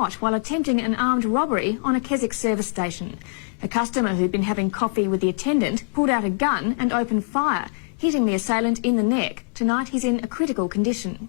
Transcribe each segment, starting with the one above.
shot while attempting an armed robbery on a Keswick service station. A customer who'd been having coffee with the attendant pulled out a gun and opened fire, hitting the assailant in the neck. Tonight he's in a critical condition.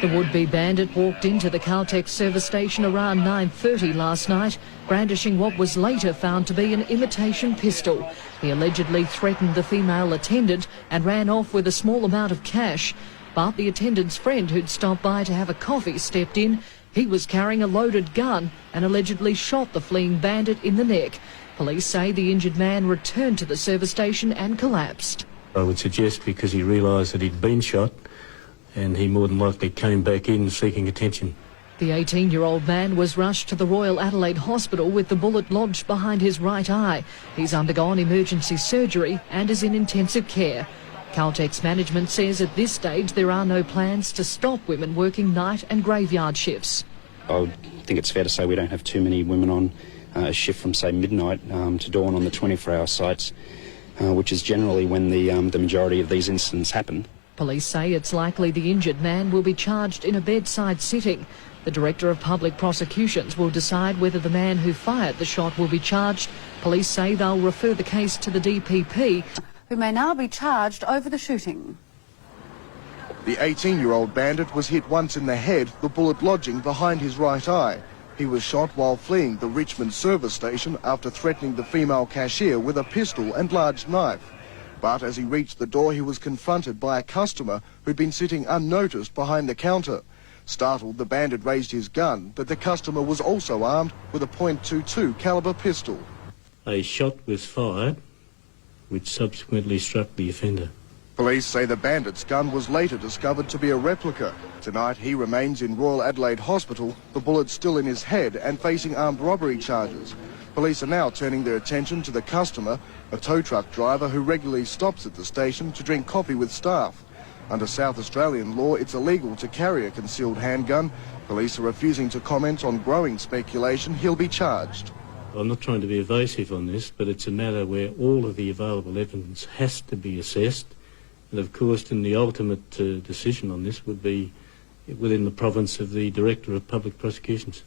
The would-be bandit walked into the Caltex service station around 9:30 last night, brandishing what was later found to be an imitation pistol. He allegedly threatened the female attendant and ran off with a small amount of cash. But the attendant's friend who'd stopped by to have a coffee stepped in. He was carrying a loaded gun and allegedly shot the fleeing bandit in the neck. Police say the injured man returned to the service station and collapsed. I would suggest because he realised that he'd been shot, and he more than likely came back in seeking attention. The 18-year-old man was rushed to the Royal Adelaide Hospital with the bullet lodged behind his right eye. He's undergone emergency surgery and is in intensive care. Caltex management says at this stage there are no plans to stop women working night and graveyard shifts. I would think it's fair to say we don't have too many women on a shift from, say, midnight to dawn on the 24-hour sites, which is generally when the majority of these incidents happen. Police say it's likely the injured man will be charged in a bedside sitting. The Director of Public Prosecutions will decide whether the man who fired the shot will be charged. Police say they'll refer the case to the DPP, who may now be charged over the shooting. The 18-year-old bandit was hit once in the head, the bullet lodging behind his right eye. He was shot while fleeing the Richmond service station after threatening the female cashier with a pistol and large knife. But as he reached the door, he was confronted by a customer who'd been sitting unnoticed behind the counter. Startled, the bandit raised his gun, but the customer was also armed with a .22 caliber pistol. A shot was fired, which subsequently struck the offender. Police say the bandit's gun was later discovered to be a replica. Tonight he remains in Royal Adelaide Hospital, the bullet still in his head and facing armed robbery charges. Police are now turning their attention to the customer, a tow truck driver who regularly stops at the station to drink coffee with staff. Under South Australian law, it's illegal to carry a concealed handgun. Police are refusing to comment on growing speculation he'll be charged. I'm not trying to be evasive on this, but it's a matter where all of the available evidence has to be assessed. And of course, then the ultimate decision on this would be within the province of the Director of Public Prosecutions.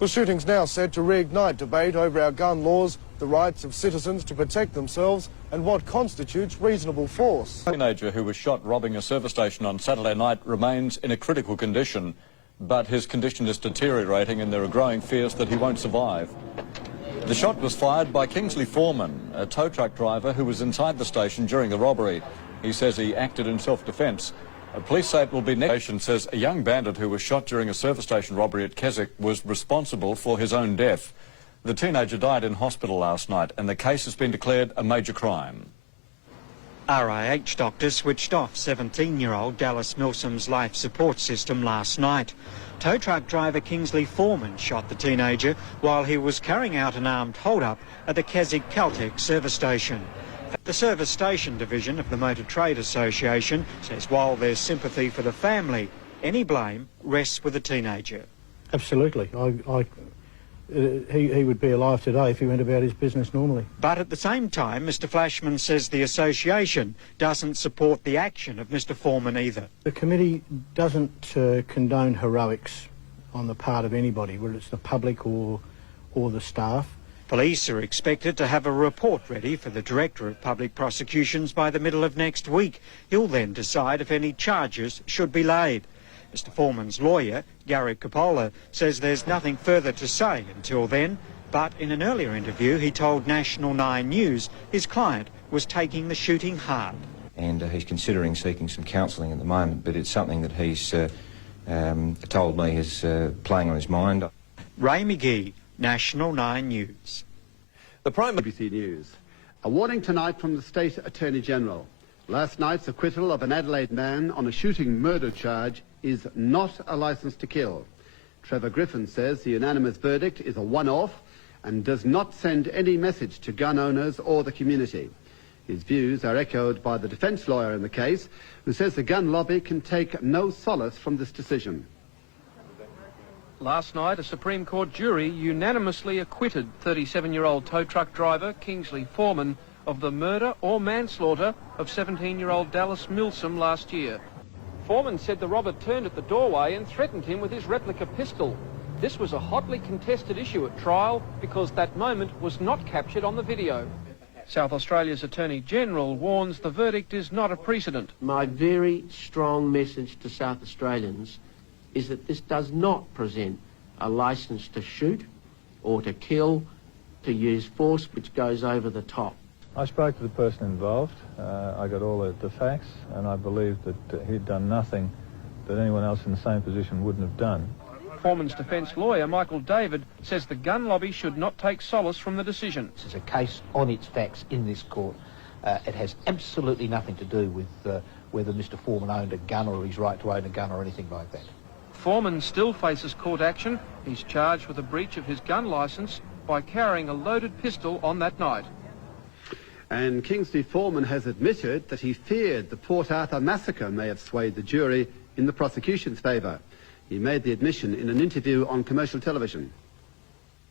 The shooting's now said to reignite debate over our gun laws, the rights of citizens to protect themselves and what constitutes reasonable force. A teenager who was shot robbing a service station on Saturday night remains in a critical condition, but his condition is deteriorating and there are growing fears that he won't survive. The shot was fired by Kingsley Foreman, a tow truck driver who was inside the station during the robbery. He says he acted in self-defence. Police say it will be next. The station says a young bandit who was shot during a service station robbery at Keswick was responsible for his own death. The teenager died in hospital last night and the case has been declared a major crime. RIH doctors switched off 17-year-old Dallas Milsom's life support system last night. Tow truck driver Kingsley Foreman shot the teenager while he was carrying out an armed hold-up at the Keswick Caltex service station. The Service Station Division of the Motor Trade Association says while there's sympathy for the family, any blame rests with the teenager. Absolutely. He would be alive today if he went about his business normally. But at the same time, Mr Flashman says the association doesn't support the action of Mr Foreman either. The committee doesn't condone heroics on the part of anybody, whether it's the public or the staff. Police are expected to have a report ready for the Director of Public Prosecutions by the middle of next week. He'll then decide if any charges should be laid. Mr Foreman's lawyer, Gary Coppola, says there's nothing further to say until then, but in an earlier interview he told National 9 News his client was taking the shooting hard. And he's considering seeking some counselling at the moment, but it's something that he's told me is playing on his mind. Ray McGee, National 9 News. The Prime BBC News. A warning tonight from the State Attorney General. Last night's acquittal of an Adelaide man on a shooting murder charge is not a licence to kill. Trevor Griffin says the unanimous verdict is a one-off and does not send any message to gun owners or the community. His views are echoed by the defence lawyer in the case, who says the gun lobby can take no solace from this decision. Last night, a Supreme Court jury unanimously acquitted 37-year-old tow truck driver Kingsley Foreman of the murder or manslaughter of 17-year-old Dallas Milsom last year. Foreman said the robber turned at the doorway and threatened him with his replica pistol. This was a hotly contested issue at trial because that moment was not captured on the video. South Australia's Attorney-General warns the verdict is not a precedent. My very strong message to South Australians is that this does not present a licence to shoot or to kill, to use force which goes over the top. I spoke to the person involved, I got all the facts, and I believe that he'd done nothing that anyone else in the same position wouldn't have done. Foreman's defence lawyer, Michael David, says the gun lobby should not take solace from the decision. This is a case on its facts in this court. It has absolutely nothing to do with whether Mr Foreman owned a gun or his right to own a gun or anything like that. Foreman still faces court action. He's charged with a breach of his gun licence by carrying a loaded pistol on that night. And Kingsley Foreman has admitted that he feared the Port Arthur massacre may have swayed the jury in the prosecution's favour. He made the admission in an interview on commercial television.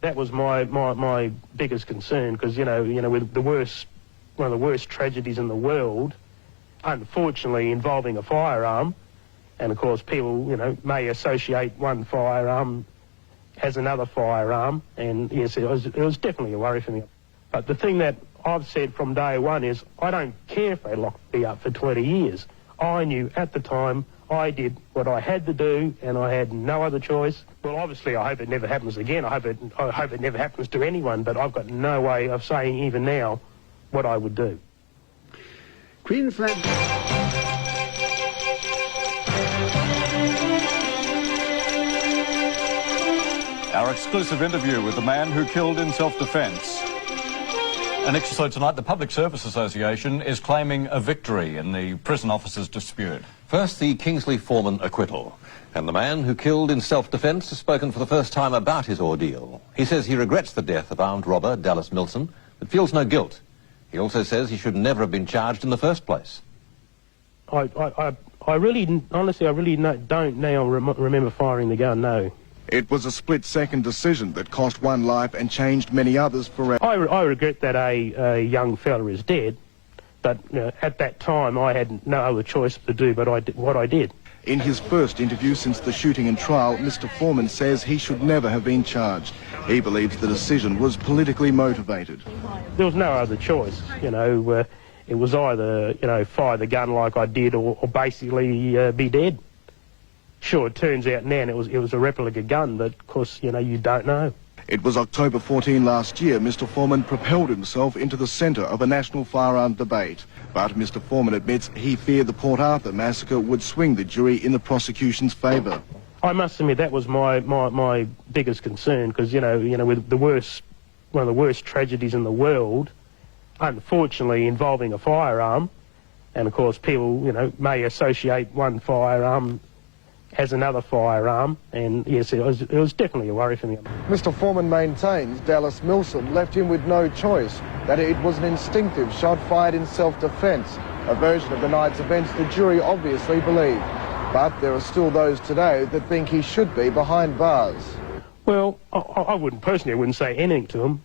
That was my biggest concern, because you know, with one of the worst tragedies in the world, unfortunately involving a firearm, and of course people may associate one firearm as another firearm, and yes, it was definitely a worry for me. But the thing that I've said from day one is I don't care if they lock me up for 20 years. I knew at the time I did what I had to do, and I had no other choice. Well, obviously, I hope it never happens again. I hope it never happens to anyone, but I've got no way of saying even now what I would do. Queensland. Our exclusive interview with the man who killed in self-defence. And next episode tonight, the Public Service Association is claiming a victory in the prison officers' dispute. First, the Kingsley Foreman acquittal. And the man who killed in self-defence has spoken for the first time about his ordeal. He says he regrets the death of armed robber Dallas Milson, but feels no guilt. He also says he should never have been charged in the first place. I really, honestly, don't now remember firing the gun, no. It was a split-second decision that cost one life and changed many others forever. I regret that a young fella is dead, but at that time I had no other choice to do but what I did. In his first interview since the shooting and trial, Mr Foreman says he should never have been charged. He believes the decision was politically motivated. There was no other choice, it was either, fire the gun like I did or basically be dead. Sure, it turns out now it was a replica gun, but of course, you don't know. It was October 14 last year Mr Foreman propelled himself into the centre of a national firearm debate. But Mr Foreman admits he feared the Port Arthur massacre would swing the jury in the prosecution's favour. I must admit that was my biggest concern, because with one of the worst tragedies in the world, unfortunately involving a firearm, and of course people may associate one firearm as another firearm, and yes, it was definitely a worry for me. Mr Foreman maintains Dallas Milson left him with no choice, that it was an instinctive shot fired in self-defence, a version of the night's events the jury obviously believed. But there are still those today that think he should be behind bars. Well, I wouldn't say anything to him,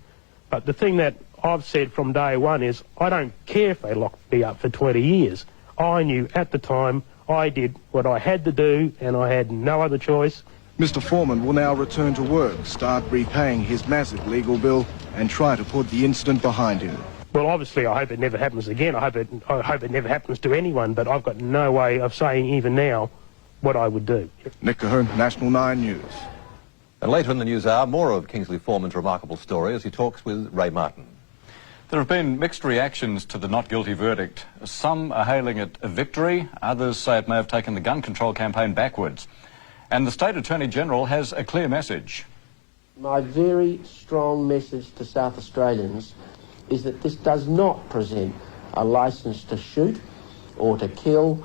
but the thing that I've said from day one is I don't care if they lock me up for 20 years. I knew at the time I did what I had to do, and I had no other choice. Mr Foreman will now return to work, start repaying his massive legal bill, and try to put the incident behind him. Well, obviously, I hope it never happens again. I hope it never happens to anyone, but I've got no way of saying even now what I would do. Nick Cahern, National 9 News. And later in the news hour, more of Kingsley Foreman's remarkable story as he talks with Ray Martin. There have been mixed reactions to the not guilty verdict. Some are hailing it a victory, others say it may have taken the gun control campaign backwards. And the State Attorney-General has a clear message. My very strong message to South Australians is that this does not present a licence to shoot or to kill,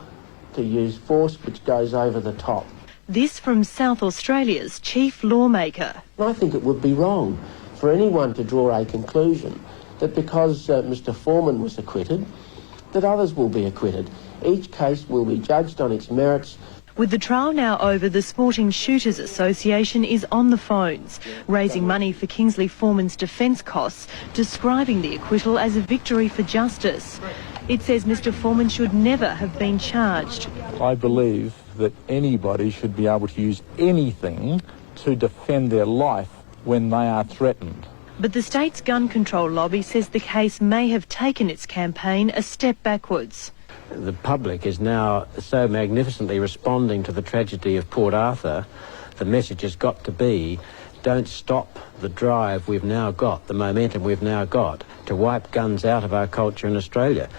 to use force which goes over the top. This from South Australia's chief lawmaker. I think it would be wrong for anyone to draw a conclusion that because Mr Foreman was acquitted, that others will be acquitted. Each case will be judged on its merits. With the trial now over, the Sporting Shooters Association is on the phones, raising money for Kingsley Foreman's defence costs, describing the acquittal as a victory for justice. It says Mr Foreman should never have been charged. I believe that anybody should be able to use anything to defend their life when they are threatened. But the state's gun control lobby says the case may have taken its campaign a step backwards. The public is now so magnificently responding to the tragedy of Port Arthur. The message has got to be, don't stop the drive we've now got, the momentum we've now got, to wipe guns out of our culture in Australia.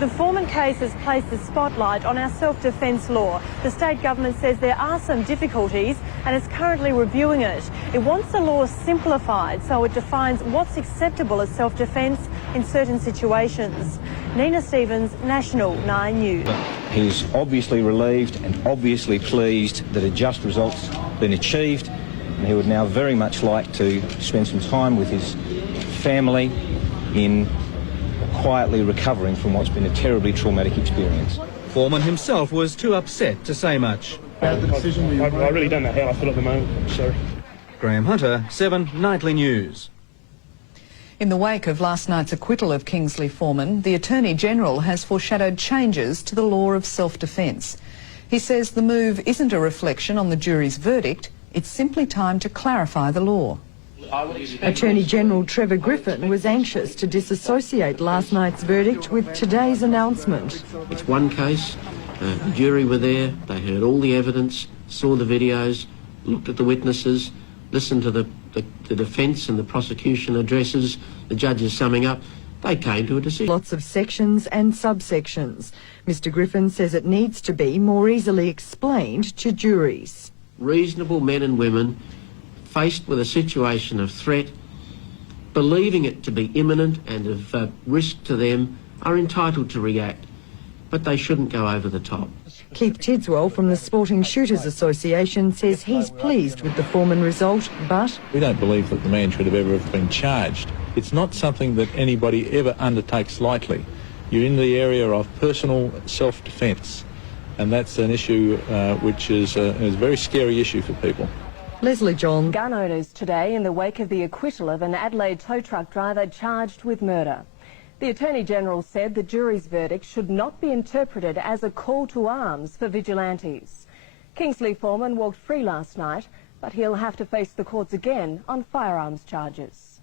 The Foreman case has placed the spotlight on our self-defence law. The state government says there are some difficulties and is currently reviewing it. It wants the law simplified so it defines what's acceptable as self-defence in certain situations. Nina Stevens, National 9 News. He's obviously relieved and obviously pleased that a just result's been achieved, and he would now very much like to spend some time with his family in quietly recovering from what's been a terribly traumatic experience. Foreman himself was too upset to say much. I really don't know how I feel at the moment, sorry. Graham Hunter, 7 Nightly News. In the wake of last night's acquittal of Kingsley Foreman, the Attorney-General has foreshadowed changes to the law of self-defence. He says the move isn't a reflection on the jury's verdict, it's simply time to clarify the law. Attorney-General Trevor Griffin was anxious to disassociate last night's verdict with today's announcement. It's one case, the jury were there, they heard all the evidence, saw the videos, looked at the witnesses, listened to the defence and the prosecution addresses, the judges summing up. They came to a decision. Lots of sections and subsections. Mr Griffin says it needs to be more easily explained to juries. Reasonable men and women faced with a situation of threat, believing it to be imminent and of risk to them, are entitled to react, but they shouldn't go over the top. Keith Tidswell from the Sporting Shooters Association says he's pleased with the Foreman result, but We don't believe that the man should have ever been charged. It's not something that anybody ever undertakes lightly. You're in the area of personal self-defence, and that's an issue which is a very scary issue for people. Leslie John. Gun owners today in the wake of the acquittal of an Adelaide tow truck driver charged with murder. The Attorney-General said the jury's verdict should not be interpreted as a call to arms for vigilantes. Kingsley Foreman walked free last night, but he'll have to face the courts again on firearms charges.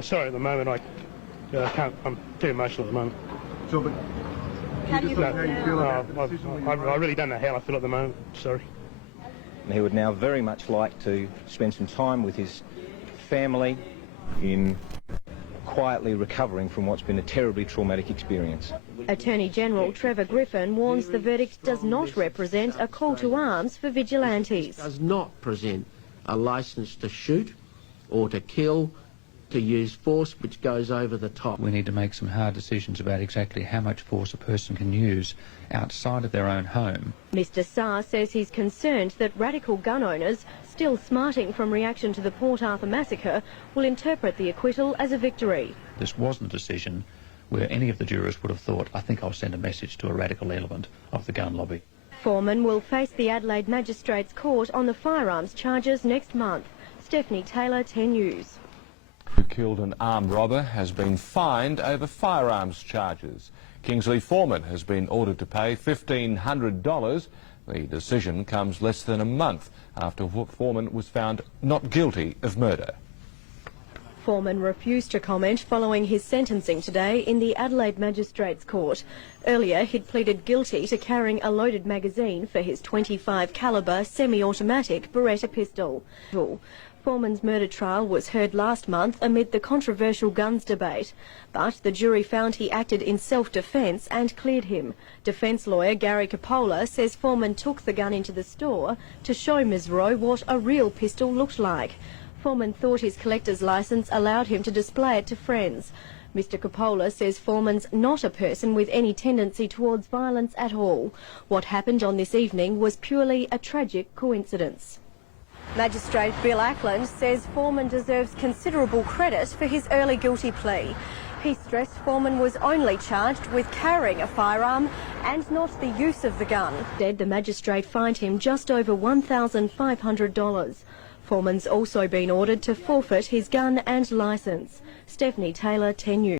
Sorry, at the moment I can't. I'm too emotional at the moment. Sure, but how do you feel I really don't know how I feel at the moment. Sorry. And he would now very much like to spend some time with his family in quietly recovering from what's been a terribly traumatic experience. Attorney-General Trevor Griffin warns the verdict does not represent a call to arms for vigilantes. It does not present a licence to shoot or to kill, to use force which goes over the top. We need to make some hard decisions about exactly how much force a person can use outside of their own home. Mr Sarr says he's concerned that radical gun owners, still smarting from reaction to the Port Arthur massacre, will interpret the acquittal as a victory. This wasn't a decision where any of the jurors would have thought, I think I'll send a message to a radical element of the gun lobby. Foreman will face the Adelaide Magistrates Court on the firearms charges next month. Stephanie Taylor, 10 News. Who killed an armed robber has been fined over firearms charges. Kingsley Foreman has been ordered to pay $1,500. The decision comes less than a month after Foreman was found not guilty of murder. Foreman refused to comment following his sentencing today in the Adelaide Magistrates Court. Earlier, he'd pleaded guilty to carrying a loaded magazine for his .25 calibre semi-automatic Beretta pistol. Foreman's murder trial was heard last month amid the controversial guns debate, but the jury found he acted in self-defence and cleared him. Defence lawyer Gary Coppola says Foreman took the gun into the store to show Ms Rowe what a real pistol looked like. Foreman thought his collector's licence allowed him to display it to friends. Mr Coppola says Foreman's not a person with any tendency towards violence at all. What happened on this evening was purely a tragic coincidence. Magistrate Bill Ackland says Foreman deserves considerable credit for his early guilty plea. He stressed Foreman was only charged with carrying a firearm and not the use of the gun. Instead, the magistrate fined him just over $1,500. Foreman's also been ordered to forfeit his gun and licence. Stephanie Taylor, 10 News.